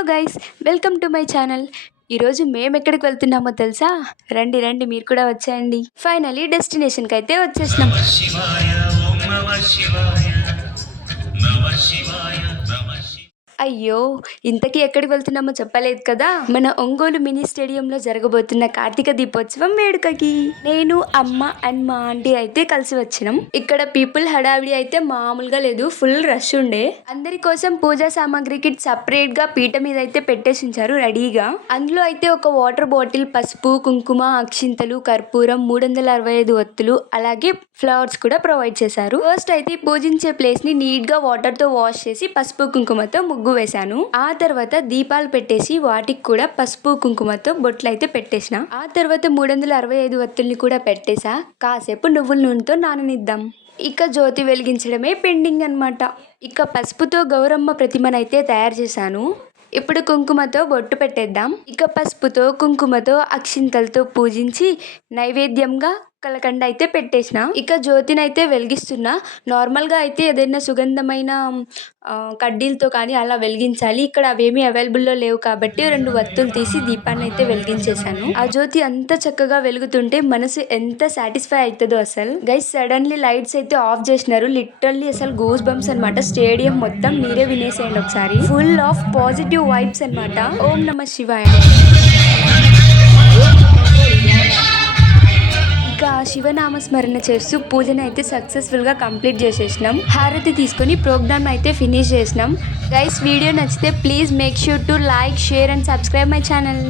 Hello guys welcome to my channel. ఈరోజు మేము ఎక్కడికి వెళ్తున్నామో తెలుసా? రండి రండి మీరు కూడా వచ్చేయండి. ఫైనలీ డెస్టినేషన్కి అయితే వచ్చేసినాం. అయ్యో ఇంతకీ ఎక్కడికి వెళ్తున్నామో చెప్పలేదు కదా? మన ఒంగోలు మినీ స్టేడియంలో జరగబోతున్న కార్తీక దీపోత్సవం వేడుకకి. నేను అమ్మ అండ్ మా ఆంటీ అయితే కలిసి వచ్చినాం. ఇక్కడ పీపుల్ హడావిడి అయితే మామూలుగా లేదు ఫుల్ రష్ ఉండే. అందరి కోసం పూజా సామాగ్రికి సపరేట్గా పీట మీద అయితే పెట్టేసి ఉంచారు రెడీగా. అందులో అయితే ఒక వాటర్ బాటిల్ పసుపు కుంకుమ అక్షింతలు కర్పూరం మూడు వందల అరవై ఐదు ఒత్తులు అలాగే ఫ్లవర్స్ కూడా ప్రొవైడ్ చేశారు. ఫస్ట్ అయితే పూజించే ప్లేస్ని నీట్గా వాటర్తో వాష్ చేసి పసుపు కుంకుమతో ముగ్గు వేశాను. ఆ తర్వాత దీపాలు పెట్టేసి వాటికి కూడా పసుపు కుంకుమతో బొట్లు అయితే పెట్టేసిన. ఆ తర్వాత మూడు వందల అరవై ఐదు వత్తుల్ని కూడా పెట్టేసా కాసేపు నువ్వుల నూనెతో నాననిద్దాం. ఇక జ్యోతి వెలిగించడమే పెండింగ్ అన్నమాట. ఇక పసుపుతో గౌరమ్మ ప్రతిమనైతే తయారు చేశాను. ఇప్పుడు కుంకుమతో బొట్టు పెట్టేద్దాం. ఇక పసుపుతో కుంకుమతో అక్షింతలతో పూజించి నైవేద్యంగా కలకండ అయితే పెట్టేసిన. ఇక జ్యోతిని అయితే వెలిగిస్తున్నా. నార్మల్గా అయితే ఏదైనా సుగంధమైన కడ్డీలతో కానీ అలా వెలిగించాలి. ఇక్కడ అవేమీ అవైలబుల్లో లేవు కాబట్టి రెండు వత్తులు తీసి దీపాన్ని అయితే వెలిగించేశాను. ఆ జ్యోతి అంత చక్కగా వెలుగుతుంటే మనసు ఎంత సాటిస్ఫై అవుతుందో అసలు. గైస్ సడన్లీ లైట్స్ అయితే ఆఫ్ చేసినారు. లిటరల్లీ అసలు గూస్ బంప్స్ అనమాట స్టేడియం మొత్తం మీరే వినేసేయండి ఒకసారి. ఫుల్ ఆఫ్ పాజిటివ్ వైబ్స్ అన్నమాట. ఓం నమ శివాయ. శివనామస్మరణ చేస్తూ పూజను అయితే సక్సెస్ఫుల్గా కంప్లీట్ చేసేసినాం. హారతి తీసుకొని ప్రోగ్రామ్ అయితే ఫినిష్ చేసినాం. గైస్ వీడియో నచ్చితే please make sure to like share and subscribe my channel